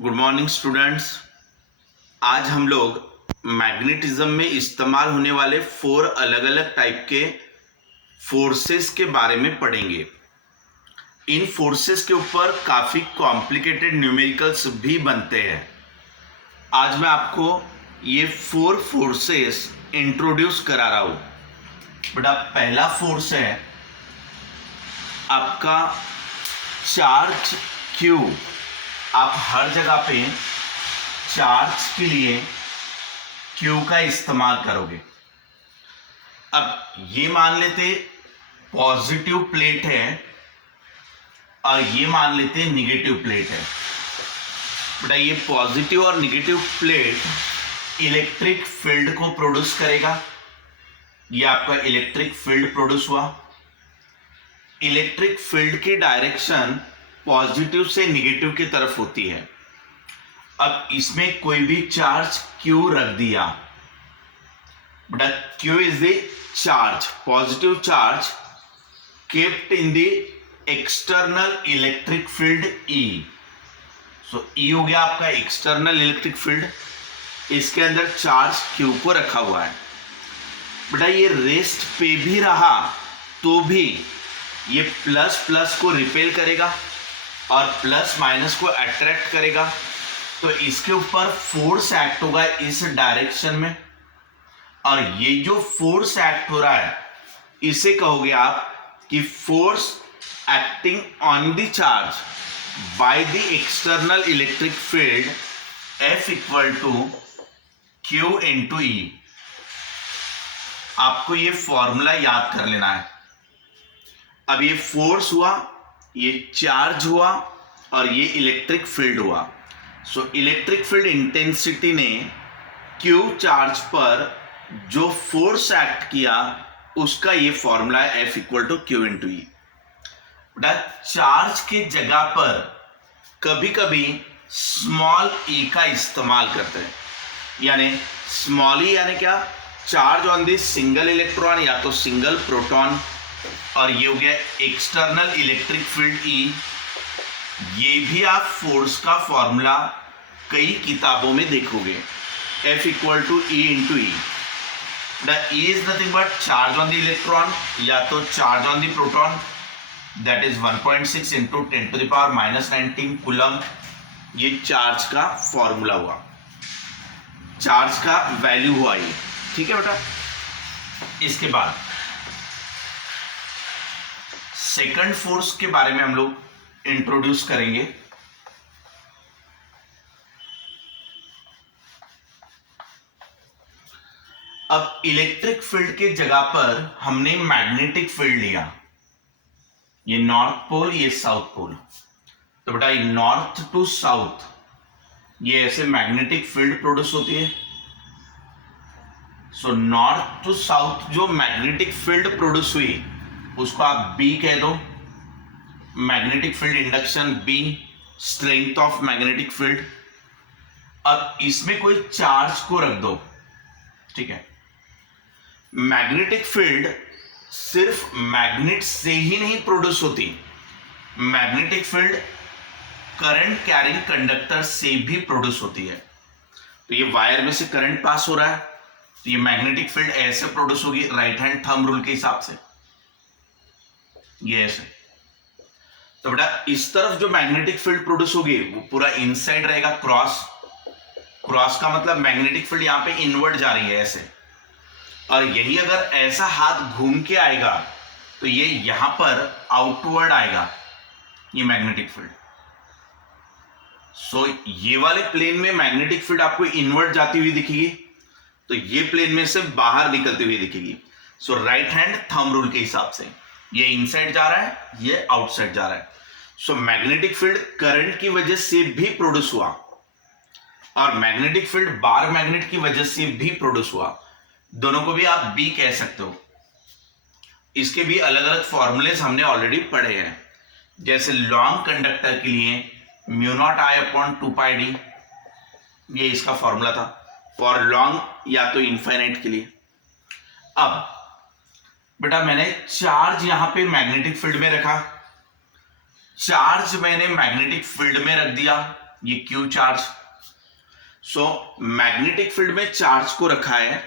Good morning students. आज हम लोग मैग्नेटिज्म में इस्तेमाल होने वाले 4 अलग अलग टाइप के फोर्सेस के बारे में पढ़ेंगे। इन फोर्सेस के ऊपर काफ़ी कॉम्प्लिकेटेड न्यूमेरिकल्स भी बनते हैं। आज मैं आपको ये 4 फोर्सेस इंट्रोड्यूस करा रहा हूँ। बेटा पहला फोर्स है आपका चार्ज क्यू। आप हर जगह पे चार्ज के लिए क्यू का इस्तेमाल करोगे। अब ये मान लेते पॉजिटिव प्लेट है और ये मान लेते निगेटिव प्लेट है। बेटा ये पॉजिटिव और निगेटिव प्लेट इलेक्ट्रिक फील्ड को प्रोड्यूस करेगा। ये आपका इलेक्ट्रिक फील्ड प्रोड्यूस हुआ। इलेक्ट्रिक फील्ड की डायरेक्शन पॉजिटिव से निगेटिव की तरफ होती है। अब इसमें कोई भी चार्ज Q रख दिया। बेटा Q is the charge, positive charge kept in the external electric field E। So E हो गया आपका एक्सटर्नल इलेक्ट्रिक फील्ड। इसके अंदर चार्ज Q को रखा हुआ है। बेटा ये रेस्ट पे भी रहा तो भी ये प्लस प्लस को रिपेल करेगा और प्लस माइनस को अट्रैक्ट करेगा। तो इसके ऊपर फोर्स एक्ट होगा इस डायरेक्शन में, और ये जो फोर्स एक्ट हो रहा है इसे कहोगे आप कि force acting on the charge by the external electric field F equal to Q into E। आपको ये फॉर्मूला याद कर लेना है। अब ये फोर्स हुआ, ये चार्ज हुआ और ये इलेक्ट्रिक फील्ड हुआ। सो इलेक्ट्रिक फील्ड इंटेंसिटी ने Q चार्ज पर जो फोर्स एक्ट किया उसका ये फॉर्मूला है F equal to Q into E। Charge की जगह पर कभी कभी स्मॉल e का इस्तेमाल करते हैं। यानी स्मॉल e यानी क्या, charge on the single electron या तो सिंगल प्रोटॉन, और ये हो गया एक्सटर्नल इलेक्ट्रिक फील्ड E। ये भी आप फोर्स का फॉर्मूला कई किताबों में देखोगे, F equal to E into E। The E is nothing but charge on the electron या तो charge on the proton, that is 1.6 into 10 to the power minus 19 coulomb. ये चार्ज का फॉर्मूला हुआ, चार्ज का वैल्यू हुआ ये। ठीक है बेटा। इसके बाद सेकंड फोर्स के बारे में हम लोग इंट्रोड्यूस करेंगे। अब इलेक्ट्रिक फील्ड के जगह पर हमने मैग्नेटिक फील्ड लिया। ये नॉर्थ पोल, ये साउथ पोल। तो बेटा नॉर्थ टू साउथ ये ऐसे मैग्नेटिक फील्ड प्रोड्यूस होती है। सो नॉर्थ टू साउथ जो मैग्नेटिक फील्ड प्रोड्यूस हुई उसको आप B कह दो। Magnetic field induction B, strength of magnetic field. अब इसमें कोई चार्ज को रख दो। ठीक है। मैग्नेटिक फील्ड सिर्फ मैग्नेट से ही नहीं प्रोड्यूस होती, magnetic field current carrying conductor से भी प्रोड्यूस होती है। तो ये वायर में से करंट पास हो रहा है तो ये मैग्नेटिक फील्ड ऐसे प्रोड्यूस होगी, राइट हैंड थंब रूल के हिसाब से ये ऐसे। तो बेटा इस तरफ जो मैग्नेटिक फील्ड प्रोड्यूस होगी वो पूरा इनसाइड रहेगा, क्रॉस। क्रॉस का मतलब मैग्नेटिक फील्ड यहां पे इनवर्ड जा रही है ऐसे, और यही अगर ऐसा हाथ घूम के आएगा तो ये यहां पर आउटवर्ड आएगा ये मैग्नेटिक फील्ड। सो ये वाले प्लेन में मैग्नेटिक फील्ड आपको इनवर्ड जाती हुई दिखेगी, तो ये प्लेन में से बाहर निकलती हुई दिखेगी। सो राइट हैंड थंब रूल के हिसाब से ये इनसाइड जा रहा है, ये आउटसाइड जा रहा है। सो मैग्नेटिक फील्ड करंट की वजह से भी प्रोड्यूस हुआ और मैग्नेटिक फील्ड बार मैग्नेट की वजह से भी प्रोड्यूस हुआ। दोनों को भी आप B कह सकते हो। इसके भी अलग अलग फॉर्मूलेस हमने ऑलरेडी पढ़े हैं। जैसे लॉन्ग कंडक्टर के लिए μ0I/2πd, ये इसका फॉर्मूला था फॉर लॉन्ग या तो इनफाइनाइट के लिए। अब बेटा मैंने चार्ज यहां पे मैग्नेटिक फील्ड में रखा, चार्ज मैंने मैग्नेटिक फील्ड में रख दिया, ये Q charge. So magnetic field में चार्ज को रखा है,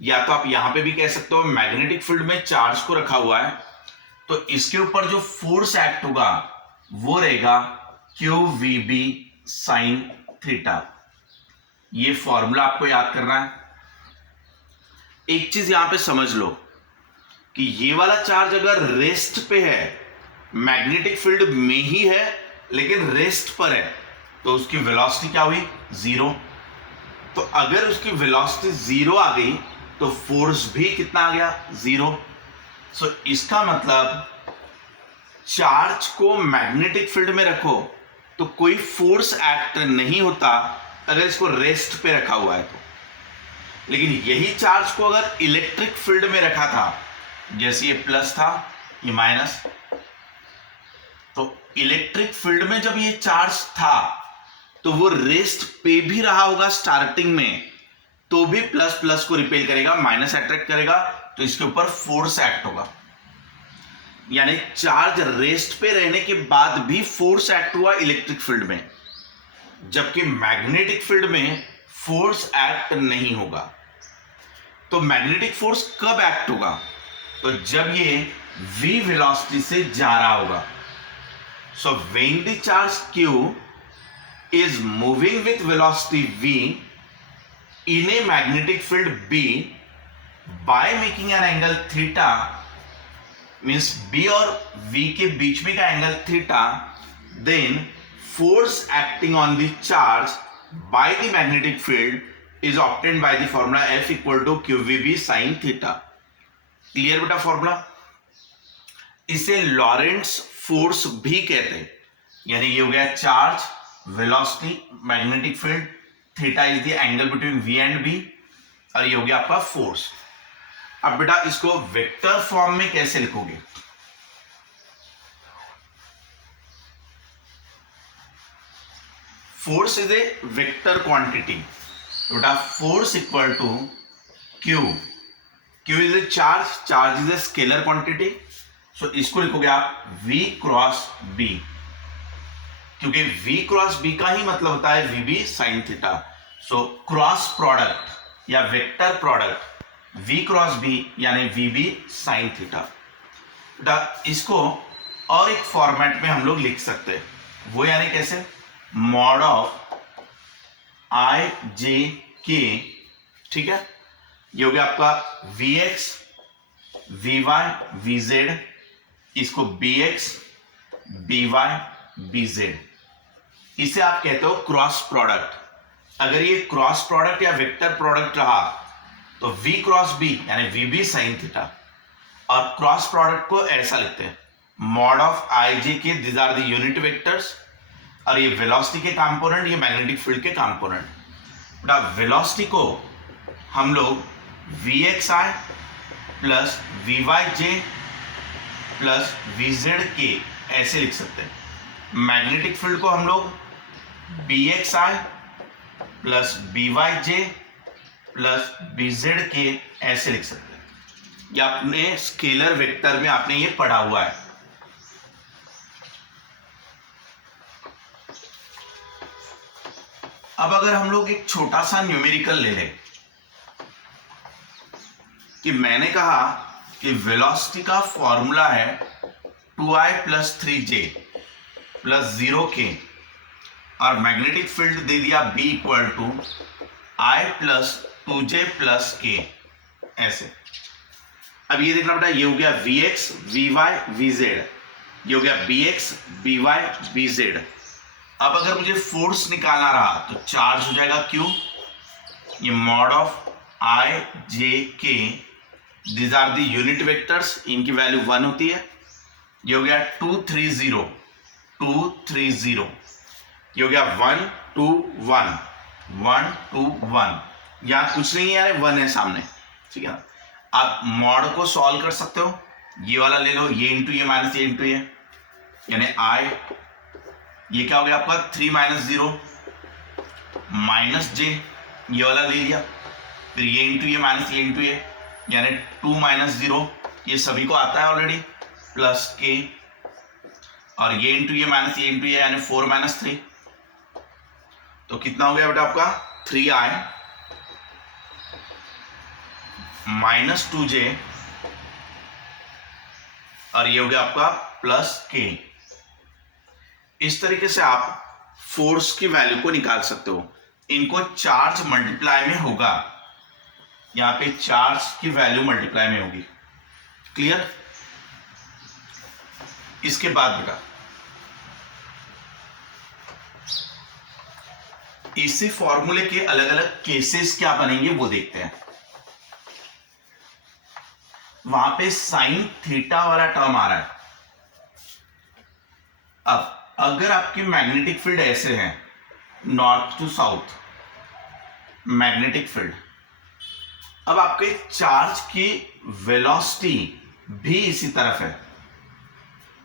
या तो आप यहां पे भी कह सकते हो मैग्नेटिक फील्ड में चार्ज को रखा हुआ है, तो इसके ऊपर जो फोर्स एक्ट होगा वो रहेगा Q V B sine theta. ये फॉर्मूला आपको याद करना है। एक चीज यहां पे समझ लो कि ये वाला चार्ज अगर रेस्ट पे है, मैग्नेटिक फील्ड में ही है लेकिन रेस्ट पर है, तो उसकी वेलोसिटी क्या हुई? जीरो। तो अगर उसकी वेलोसिटी जीरो आ गई तो फोर्स भी कितना आ गया? जीरो। सो इसका मतलब चार्ज को मैग्नेटिक फील्ड में रखो तो कोई फोर्स एक्ट नहीं होता अगर इसको रेस्ट पे रखा हुआ है तो। लेकिन यही चार्ज को अगर इलेक्ट्रिक फील्ड में रखा था, जैसे ये प्लस था ये माइनस, तो इलेक्ट्रिक फील्ड में जब ये चार्ज था तो वो रेस्ट पे भी रहा होगा स्टार्टिंग में, तो भी प्लस प्लस को रिपेल करेगा, माइनस अट्रैक्ट करेगा, तो इसके ऊपर फोर्स एक्ट होगा। यानी चार्ज रेस्ट पे रहने के बाद भी फोर्स एक्ट हुआ इलेक्ट्रिक फील्ड में, जबकि मैग्नेटिक फील्ड में फोर्स एक्ट नहीं होगा। तो मैग्नेटिक फोर्स कब एक्ट होगा? तो जब ये v वेलोसिटी से जा रहा होगा। So when the charge q is moving with velocity v in a magnetic field b by making an angle theta, means b और v के बीच में का angle theta, then force acting on the charge by the magnetic field is obtained by the formula F equal to qvb sin theta। Clear बेटा formula? इसे लॉरेंट्ज force भी कहते हैं। यानी ये हो गया charge, velocity, magnetic field, theta is the angle between v and b, और ये हो गया आपका फोर्स। अब बेटा इसको वेक्टर फॉर्म में कैसे लिखोगे? Force is a vector quantity, तो बेटा force equal to q. Q is a charge, charge is a scalar quantity, so इसको लिखोगे आप v क्रॉस b, क्योंकि v क्रॉस b का ही मतलब होता है vb sine theta. So cross product या vector product v cross b यानी vb साइन थीटा। इसको और एक फॉर्मेट में हम लोग लिख सकते हैं, वो यानी कैसे? Mod of i j k, ठीक है? ये हो गया आपका vx vy vz, इसको bx by bz, इसे आप कहते हो क्रॉस प्रोडक्ट। अगर ये क्रॉस प्रोडक्ट या वेक्टर प्रोडक्ट रहा तो v क्रॉस b यानी vb साइन थीटा, और क्रॉस प्रोडक्ट को ऐसा लिखते हैं mod of i j k, this are the unit vectors, और ये वेलोसिटी के कंपोनेंट, ये मैग्नेटिक फील्ड के कंपोनेंट। बेटा वेलोसिटी को हम लोग vxi plus vyj plus vzk ऐसे लिख सकते हैं। मैग्नेटिक फील्ड को हम लोग bxi plus byj plus bzk ऐसे लिख सकते हैं। ये आपने स्केलर वेक्टर में आपने ये पढ़ा हुआ है। अब अगर हम लोग एक छोटा सा न्यूमेरिकल ले लें कि मैंने कहा कि वेलोसिटी का फॉर्मूला है 2i plus 3j plus 0k, और मैग्नेटिक फील्ड दे दिया b equal to i plus 2j plus k, ऐसे। अब ये देखना बेटा, ये हो गया vx vy vz, ये हो गया bx by bz। अब अगर मुझे फोर्स निकालना रहा तो चार्ज हो जाएगा q, ये mod of i j k, this are the unit vectors, इनकी वैल्यू 1 होती है। ये हो गया 230 230, ये हो गया 1 2 1 1 2 1, यहाँ कुछ नहीं है, 1 है सामने, ठीक है। आप मॉड को सॉल्व कर सकते हो, ये वाला ले लो, ये इंटू ये माइनस ये इंटू ये, यानी आई, ये क्या हो गया आपका 3 माइनस 0 माइनस जे, ये वाला ले लिया, फिर ये इंटू ये माइनस ये इंटू ये, यानी 2 माइनस 0, ये सभी को आता है ऑलरेडी, प्लस के, और ये इंटू ये माइनस ये इंटू ये, यानी 4 माइनस 3, तो कितना हो गया बेटा आपका 3i माइनस 2j और ये हो गया आपका प्लस k। इस तरीके से आप फोर्स की वैल्यू को निकाल सकते हो। इनको चार्ज मल्टीप्लाई में होगा, यहां पे चार्ज की वैल्यू मल्टीप्लाई में होगी। क्लियर? इसके बाद बेटा इसी फॉर्मूले के अलग अलग केसेस क्या बनेंगे वो देखते हैं। वहां पे साइन थीटा वाला टर्म आ रहा है। अब अगर आपकी मैग्नेटिक फील्ड ऐसे है, north to south magnetic field, अब आपके चार्ज की वेलोसिटी भी इसी तरफ है।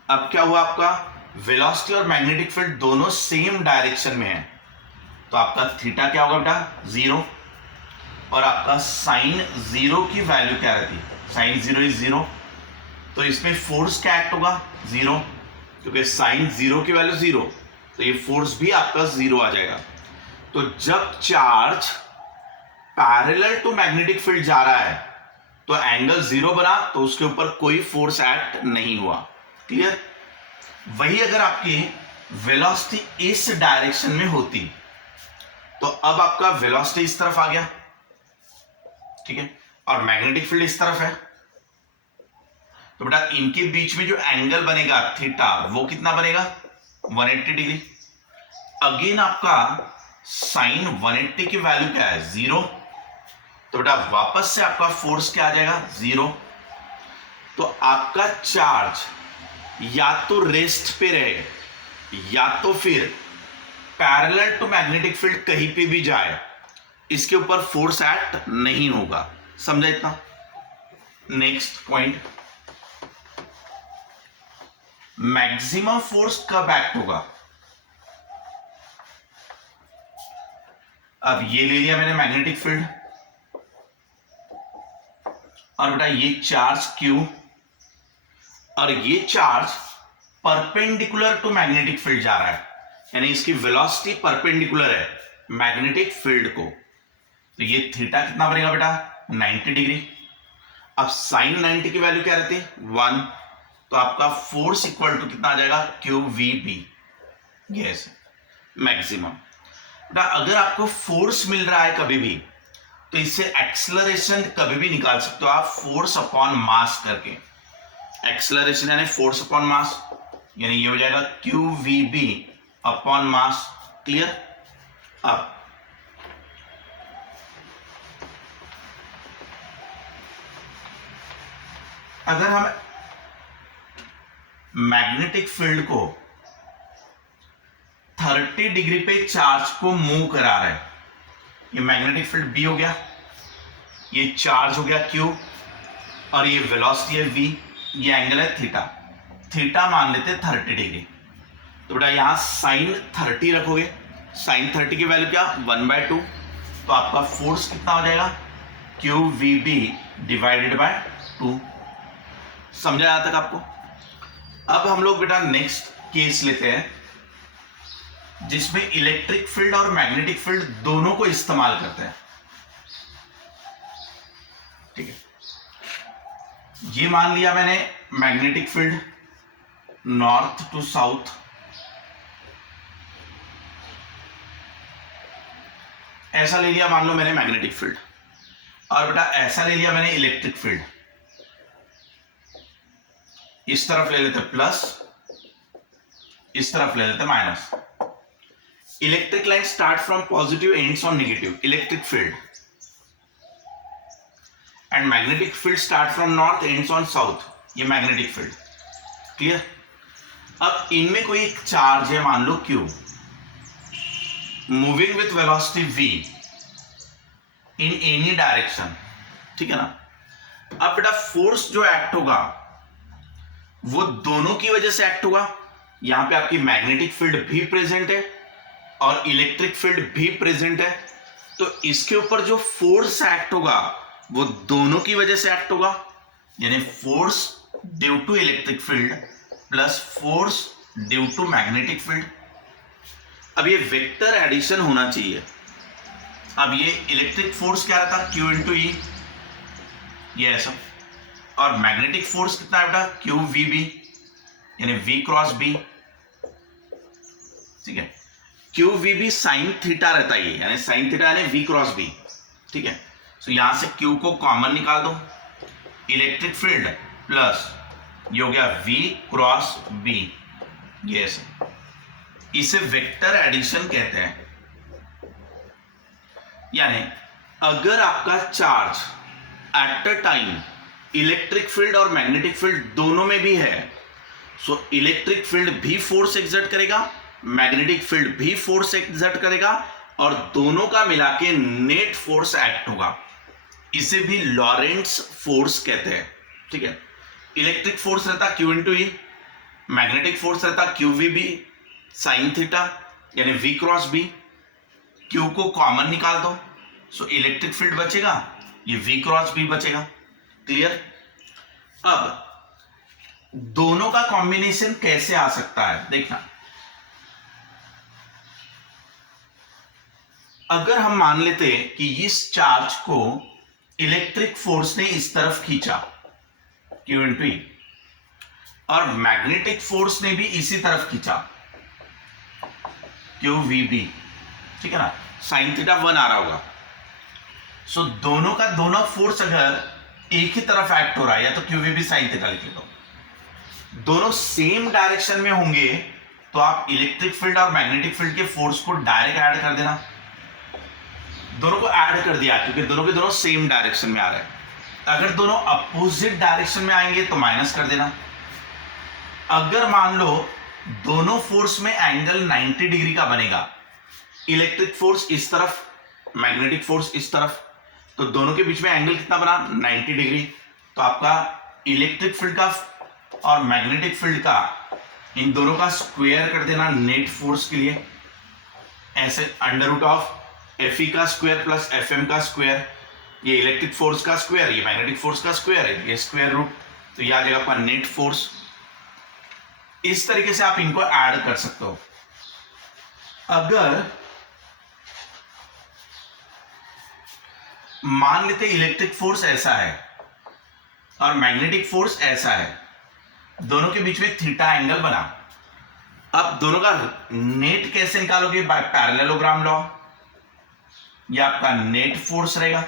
अब क्या हुआ, आपका वेलोसिटी और मैग्नेटिक फील्ड दोनों सेम डायरेक्शन में है, तो आपका थीटा क्या होगा बेटा 0 और आपका साइन 0 की वैल्यू क्या रहती है, साइन 0 इज 0, तो इसमें फोर्स क्या एक्ट होगा 0, क्योंकि साइन 0 की वैल्यू 0, तो ये फोर्स भी आपका 0 आ जाएगा। तो जब charge parallel to magnetic field जा रहा है तो एंगल 0 बना, तो उसके ऊपर कोई फोर्स एक्ट नहीं हुआ। क्लियर? वही अगर आपकी वेलोसिटी इस डायरेक्शन में होती तो अब आपका वेलोसिटी इस तरफ आ गया, ठीक है, और मैग्नेटिक फील्ड इस तरफ है, तो बेटा इनके बीच में जो एंगल बनेगा थीटा वो कितना बनेगा 180 डिग्री। अगेन आपका साइन 180 की वैल्यू क्या है 0, तो बेटा वापस से आपका फोर्स क्या आ जाएगा 0। तो आपका चार्ज या तो रेस्ट पे रहे या तो फिर पैरेलल टू मैग्नेटिक फील्ड कहीं पे भी जाए, इसके ऊपर फोर्स एक्ट नहीं होगा। समझा इतना? नेक्स्ट पॉइंट, मैक्सिमम फोर्स कब एक्ट होगा। अब ये ले लिया मैंने मैग्नेटिक फील्ड, और बेटा ये चार्ज Q, और ये charge perpendicular to magnetic field जा रहा है, यानी इसकी वेलोसिटी परपेंडिकुलर है मैग्नेटिक फील्ड को, तो ये थीटा कितना बनेगा बेटा 90 डिग्री। अब साइन 90 की वैल्यू क्या रहती है 1, तो आपका फोर्स इक्वल टू कितना आ जाएगा QVB, यस मैक्सिमम। बेटा अगर आपको फोर्स मिल रहा है कभी भी, तो इससे एक्सेलरेशन कभी भी निकाल सकते हो आप फोर्स अपॉन मास करके। एक्सेलरेशन यानी फोर्स अपॉन मास, यानी ये हो जाएगा QVB अपॉन मास। क्लियर? अब अगर हम मैग्नेटिक फील्ड को 30 डिग्री पे चार्ज को मूव करा रहे हैं, ये मैग्नेटिक फील्ड B हो गया, ये चार्ज हो गया Q, और ये वेलोसिटी है V, ये एंगल है थीटा, थीटा मान लेते 30 डिग्री, तो बेटा यहां साइन 30 रखोगे, साइन 30 की वैल्यू क्या 1/2, तो आपका फोर्स कितना हो जाएगा QVB डिवाइडेड बाय 2। समझा यहां तक आपको? अब हम लोग बेटा नेक्स्ट केस लेते हैं जिसमें इलेक्ट्रिक फील्ड और मैग्नेटिक फील्ड दोनों को इस्तेमाल करते हैं। ठीक है, ये मान लिया मैंने magnetic field north to south, ऐसा ले लिया मान लो मैंने मैग्नेटिक फील्ड, और बेटा ऐसा ले लिया मैंने इलेक्ट्रिक फील्ड। इस तरफ ले लेते प्लस, इस तरफ ले लेते minus. Electric line start from positive ends on negative, electric field, and magnetic field start from north ends on south, ये मैग्नेटिक फील्ड। क्लियर? अब इनमें कोई एक चार्ज है मान लो Q, moving with velocity V in any direction, ठीक है ना। अब बेटा फोर्स जो एक्ट होगा वो दोनों की वजह से एक्ट होगा। यहां पे आपकी मैग्नेटिक फील्ड भी प्रेजेंट है और इलेक्ट्रिक फील्ड भी प्रेजेंट है, तो इसके ऊपर जो फोर्स एक्ट होगा वो दोनों की वजह से एक्ट होगा, यानी force due to electric field plus force due to magnetic field. अब ये वेक्टर एडिशन होना चाहिए। अब ये इलेक्ट्रिक फोर्स क्या रहता, Q इंटू ई, ये ऐसा, और मैग्नेटिक फोर्स कितना है बेटा, क्यू वी बी, यानी वी क्रॉस बी, ठीक है। Q V B sine theta रहता है, यानी साइन थीटा यानी वी क्रॉस बी, ठीक है। तो यहां से क्यू को कॉमन निकाल दो, इलेक्ट्रिक फील्ड प्लस ये हो गया वी क्रॉस बी, ये ऐसे, इसे वेक्टर एडिशन कहते हैं। यानी अगर आपका charge at a time electric field और मैग्नेटिक फील्ड दोनों में भी है, सो इलेक्ट्रिक फील्ड भी फोर्स एक्सर्ट करेगा, मैग्नेटिक फील्ड भी फोर्स एक्सर्ट करेगा, और दोनों का मिला के नेट फोर्स एक्ट होगा। इसे भी लॉरेंट्ज फोर्स कहते हैं, ठीक है। इलेक्ट्रिक फोर्स रहता Q into E, magnetic force रहता Q V B sine theta, यानी वी क्रॉस बी। क्यू को कॉमन निकाल दो, सो इलेक्ट्रिक फील्ड बचेगा, ये वी क्रॉस बी बचेगा। क्लियर। अब दोनों का कॉम्बिनेशन कैसे आ सकता है, देखना। अगर हम मान लेते कि इस चार्ज को इलेक्ट्रिक फोर्स ने इस तरफ खींचा, क्यू इंटू ई, और मैग्नेटिक फोर्स ने भी इसी तरफ खींचा, क्यू वी बी, ठीक है ना, साइन थीटा 1 आ रहा होगा। सो दोनों का दोनों फोर्स अगर एक ही तरफ एक्ट हो रहा है, या तो Q V B sine theta लिख लो, दोनों सेम डायरेक्शन में होंगे, तो आप इलेक्ट्रिक फील्ड और मैग्नेटिक फील्ड के फोर्स को डायरेक्ट ऐड कर देना। दोनों को ऐड कर दिया क्योंकि दोनों के दोनों सेम डायरेक्शन में आ रहे हैं। अगर दोनों अपोजिट डायरेक्शन में आएंगे तो माइनस कर देना। अगर मान लो दोनों फोर्स में एंगल 90 डिग्री का बनेगा, इलेक्ट्रिक फोर्स इस तरफ, मैग्नेटिक फोर्स इस तरफ, तो दोनों के बीच में एंगल कितना बना, 90 डिग्री। तो आपका इलेक्ट्रिक फील्ड का और मैग्नेटिक फील्ड का, इन दोनों का स्क्वायर कर देना नेट फोर्स के लिए, ऐसे under root of F E का स्क्वायर प्लस एफ एम का स्क्वायर, ये इलेक्ट्रिक फोर्स का स्क्वायर, ये मैग्नेटिक फोर्स का स्क्वायर है, ये स्क्वायर रूट, तो ये आ जाएगा आपका नेट फोर्स। इस तरीके से आप इनको ऐड कर सकते हो। अगर मान लेते इलेक्ट्रिक फोर्स ऐसा है और मैग्नेटिक फोर्स ऐसा है, दोनों के बीच में थीटा एंगल बना, अब दोनों का नेट कैसे निकालोगे, बाय पैरेललोग्राम लॉ। यह आपका नेट फोर्स रहेगा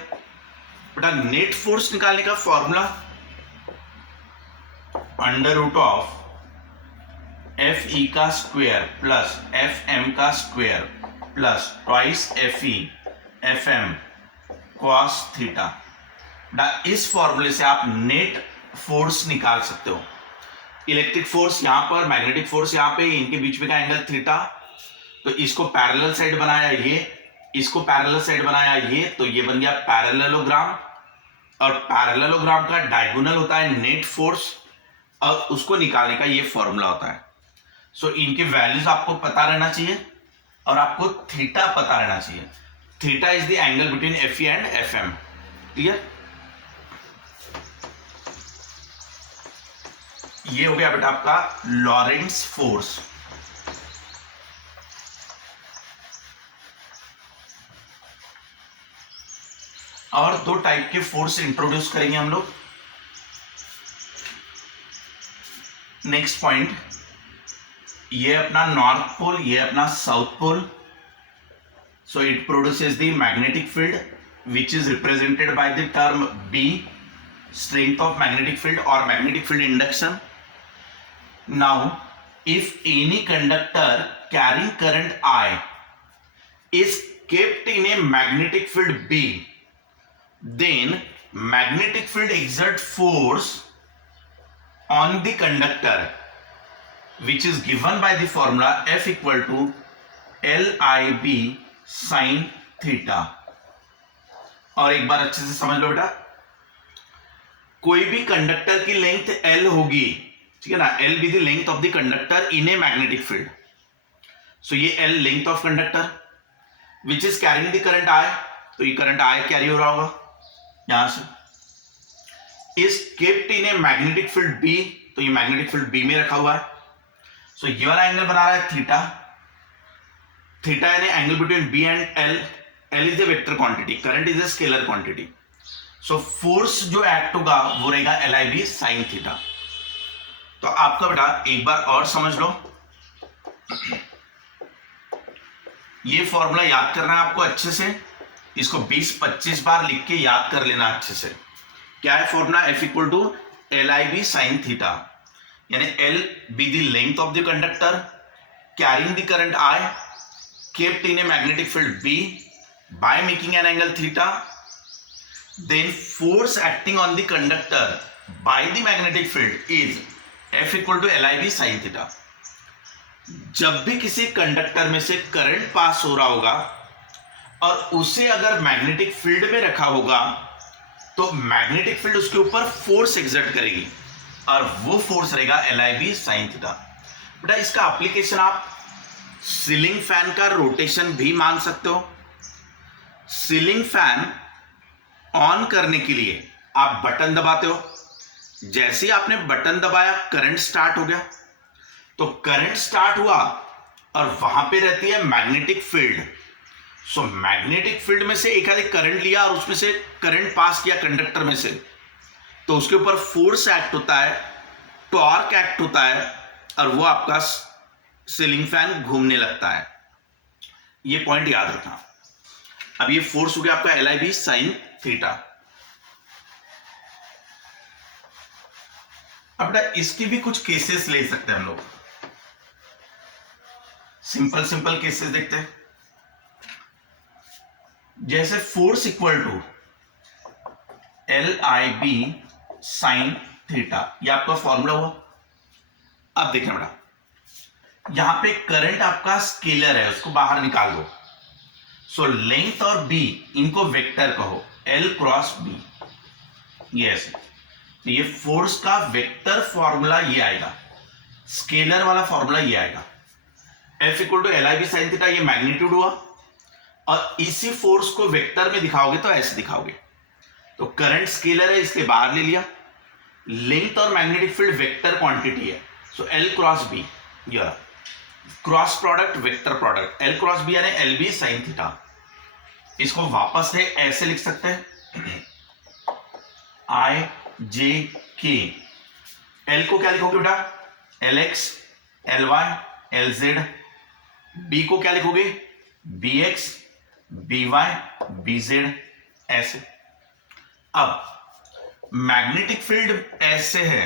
बेटा। नेट फोर्स निकालने का formula under root of F E का स्क्वायर प्लस एफ एम का square plus twice F E F M cos theta. इस फॉर्मूले से आप नेट फोर्स निकाल सकते हो। इलेक्ट्रिक फोर्स यहां पर, मैग्नेटिक फोर्स यहां पे, इनके बीच में का एंगल थीटा, तो इसको पैरेलल साइड बनाया ये, इसको पैरेलल साइड बनाया ये, तो ये बन गया पैरेललोग्राम। और पैरेललोग्राम का डायगोनल होता है नेट फोर्स, और उसको निकालने का ये फॉर्मूला होता है। सो इनके वैल्यूज आपको पता रहना चाहिए और आपको थीटा पता रहना चाहिए। Theta is the angle between F E and F M. Clear. ये हो गया बेटा आपका लॉरेंट्ज फोर्स। और दो टाइप के फोर्स इंट्रोड्यूस करेंगे हम लोग। नेक्स्ट पॉइंट, ये अपना नॉर्थ पोल, ये अपना south pole. So it produces the magnetic field which is represented by the term B, strength of magnetic field or magnetic field induction. Now if any conductor carrying current I is kept in a magnetic field B, then magnetic field exert force on the conductor which is given by the formula F equal to LIB sin theta. और एक बार अच्छे से समझ लो बेटा, कोई भी conductor की length L होगी, ठीक है ना, L be the length of the conductor in a magnetic field. So ये L length of conductor which is carrying the current I, तो ये करंट I कैरी हो रहा होगा यहां से। Is kept in a magnetic field B, तो ये मैग्नेटिक फील्ड B में रखा हुआ है। सो ये वाला एंगल बना रहा है थीटा, थीटा यानी angle between B and L, L is a vector quantity, current is a scalar quantity, so force जो एक्ट होगा वो रहेगा LIV साइन थीटा। तो आपका बेटा एक बार और समझ लो, ये फॉर्मूला याद करना है आपको अच्छे से, इसको 20-25 बार लिख के याद कर लेना अच्छे से। क्या है formula? F equal to LIV sine theta, यानी L be the length of the conductor carrying the current I kept in a magnetic field B by making an angle theta, then force acting on the conductor by the magnetic field is F equal to LIV sin theta। जब भी किसी conductor में से current pass हो रहा होगा और उसे अगर मैग्नेटिक फील्ड में रखा होगा तो मैग्नेटिक फील्ड उसके ऊपर फोर्स एक्सर्ट करेगी और वो फोर्स रहेगा LIV साइन थीटा। बेटा इसका एप्लीकेशन आप सीलिंग फैन का रोटेशन भी मान सकते हो। सीलिंग फैन ऑन करने के लिए आप बटन दबाते हो, जैसे ही आपने बटन दबाया करंट स्टार्ट हो गया, तो करंट स्टार्ट हुआ और वहां पे रहती है magnetic field. So magnetic field में से एक आधे करंट लिया और उसमें से करंट पास किया कंडक्टर में से, तो उसके ऊपर फोर्स एक्ट होता है, टॉर्क एक्ट होता है और वो आपका सीलिंग फैन घूमने लगता है। ये पॉइंट याद रखना। अब ये फोर्स हो गया आपका LIV साइन थीटा। अब इसकी भी कुछ केसेस ले सकते हैं हम लोग, सिंपल केसेस देखते हैं। जैसे force equal to LIV sine theta, ये आपका फॉर्मूला हुआ। अब देखना बेटा, यहां पे करंट आपका स्केलर है, उसको बाहर निकाल दो। सो लेंथ और बी इनको वेक्टर कहो, L क्रॉस बी, यस। तो ये फोर्स का वेक्टर फॉर्मूला ये आएगा, स्केलर वाला फॉर्मूला ये आएगा। F equal to LIV sine theta, ये मैग्नीट्यूड हुआ और इसी फोर्स को वेक्टर में दिखाओगे तो ऐसे दिखाओगे। तो करंट स्केलर है, इसके बाहर ले लिया। लेंथ और मैग्नेटिक फील्ड वेक्टर क्वांटिटी है, सो L क्रॉस बी, ये cross product vector product, L cross B यानी LB साइन थीटा। इसको वापस से ऐसे लिख सकते हैं, IJK। L को क्या लिखोगे बेटा? LX, LY, LZ। B को क्या लिखोगे? BX, BY, BZ, ऐसे। अब मैग्नेटिक फील्ड ऐसे है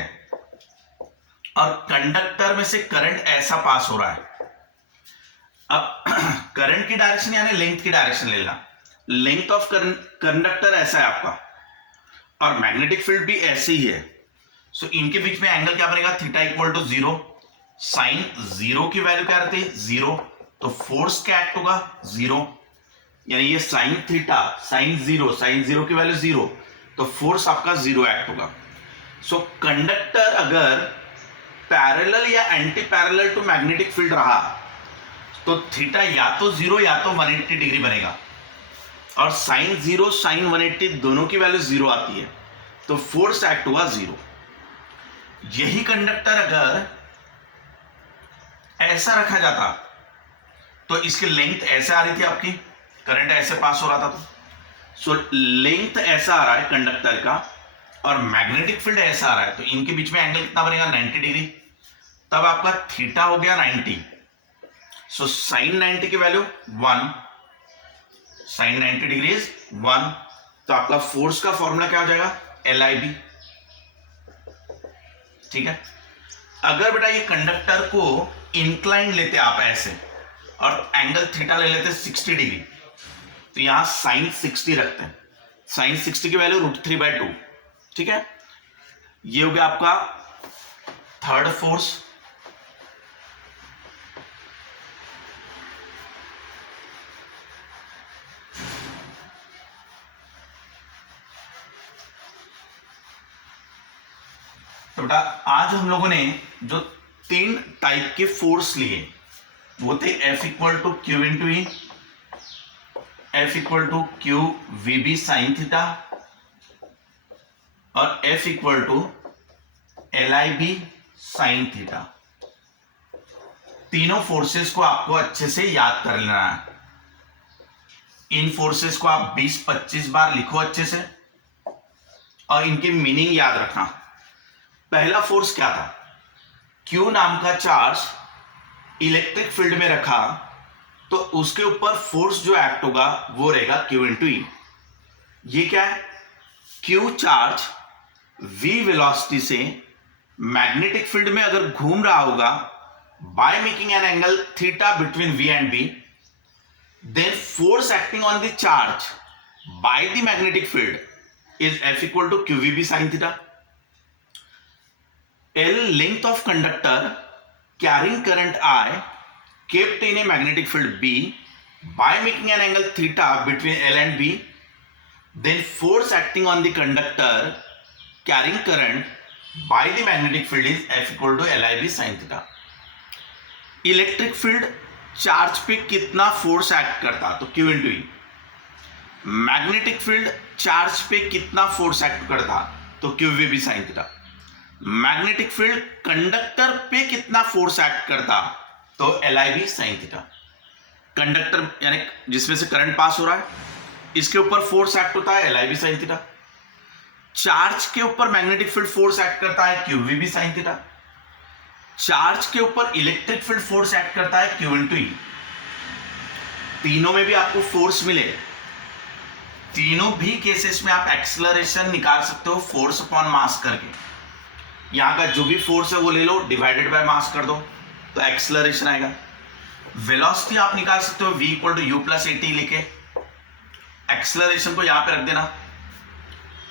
और कंडक्टर में से करंट ऐसा पास हो रहा है। अब करंट की डायरेक्शन यानी लेंथ की डायरेक्शन ले लेना। लेंथ ऑफ कंडक्टर ऐसा है आपका और मैग्नेटिक फील्ड भी ऐसे ही है। सो इनके बीच में एंगल क्या बनेगा? Theta equal to 0। साइन 0 की वैल्यू क्या रहती है? 0। तो फोर्स क्या एक्ट होगा? 0। यानी ये साइन थीटा, साइन 0 की वैल्यू 0, तो फोर्स आपका 0 एक्ट होगा। सो कंडक्टर अगर पैरेलल या anti parallel to magnetic field रहा तो थीटा या तो 0 या तो 180 डिग्री बनेगा, और साइन 0 साइन 180 दोनों की वैल्यू 0 आती है, तो फोर्स एक्ट हुआ 0। यही कंडक्टर अगर ऐसा रखा जाता तो इसकी लेंथ ऐसे आ रही थी, आपकी करंट ऐसे पास हो रहा था। तो सो लेंथ ऐसा आ रहा है कंडक्टर का और मैग्नेटिक फील्ड ऐसा आ रहा है, तो इनके बीच में एंगल कितना बनेगा? 90 डिग्री। तब आपका थीटा हो गया 90। सो साइन 90 की वैल्यू 1, साइन 90 डिग्री इज 1। तो आपका फोर्स का फॉर्मूला क्या हो जाएगा? LIV। ठीक है। अगर बेटा ये कंडक्टर को इंक्लाइन लेते आप ऐसे और एंगल थीटा ले लेते 60 डिग्री, तो यहां साइन 60 रखते हैं। साइन 60 की वैल्यू √3/2। ठीक है। ये हो गया आपका थर्ड फोर्स। तो बेटा आज हम लोगों ने जो 3 टाइप के फोर्स लिए वो थे F equal to Q into E, F equal to Q VB sine theta और F equal to LIB sine theta. तीनों फोर्सेस को आपको अच्छे से याद कर लेना है। इन फोर्सेस को आप 20-25 बार लिखो अच्छे से और इनकी मीनिंग याद रखना। पहला फोर्स क्या था? Q नाम का चार्ज इलेक्ट्रिक फील्ड में रखा तो उसके ऊपर फोर्स जो एक्ट होगा वो रहेगा Q इंटू ई। ये क्या है? Q चार्ज V वेलोसिटी से मैग्नेटिक फील्ड में अगर घूम रहा होगा by making an angle theta between V and B, then force acting on the charge by the magnetic field is F equal to QVB sin theta. L length of conductor carrying current I kept in a magnetic field B by making an angle theta between L and B, then force acting on the conductor carrying current by the magnetic field is F equal to LIB sin theta. Electric field charge पे कितना force act करता तो Q into E. Magnetic field charge पे कितना force act करता तो QVB sine theta. Magnetic field conductor पे कितना फोर्स एक्ट करता तो LIB साइन थीटा। कंडक्टर यानी जिसमें से करंट पास हो रहा है इसके ऊपर फोर्स एक्ट होता है LIB साइन थीटा। चार्ज के ऊपर मैग्नेटिक फील्ड फोर्स एक्ट करता है QVB साइन थीटा। चार्ज के ऊपर इलेक्ट्रिक फील्ड फोर्स एक्ट करता है Q इंटू ई। तीनों में भी आपको फोर्स मिले, तीनों भी केसेस में आप एक्सेलरेशन निकाल सकते हो फोर्स अपॉन मास करके। यहां का जो भी फोर्स है वो ले लो, डिवाइडेड बाय मास कर दो तो एक्सेलरेशन आएगा। वेलोसिटी आप निकाल सकते हो v equal to U plus AT लिखे, एक्सेलरेशन को यहां पे रख देना।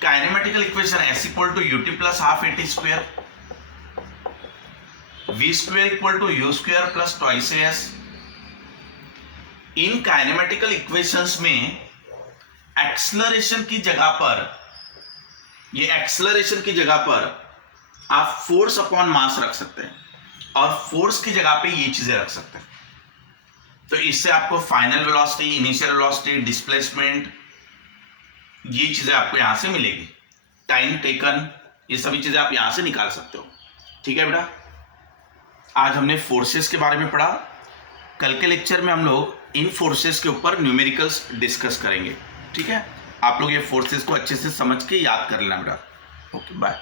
Kinematical equation s equal to ut plus half AT square, v square equal to U square plus twice S. इन काइनेमेटिकल इक्वेशंस में एक्सेलरेशन की जगह पर, ये एक्सेलरेशन की जगह पर आप फोर्स अपॉन मास रख सकते हैं और फोर्स की जगह पे ये चीजें रख सकते हैं। तो इससे आपको final velocity, initial velocity, displacement, ये चीजें आपको यहां से मिलेगी। टाइम टेकन, ये सभी चीजें आप यहां से निकाल सकते हो। ठीक है बेटा, आज हमने फोर्सेस के बारे में पढ़ा। कल के लेक्चर में हम लोग इन फोर्सेस के ऊपर न्यूमेरिकल्स डिस्कस करेंगे। ठीक है, आप लोग ये फोर्सेस को अच्छे से समझ के याद कर लेना बेटा। Okay, bye.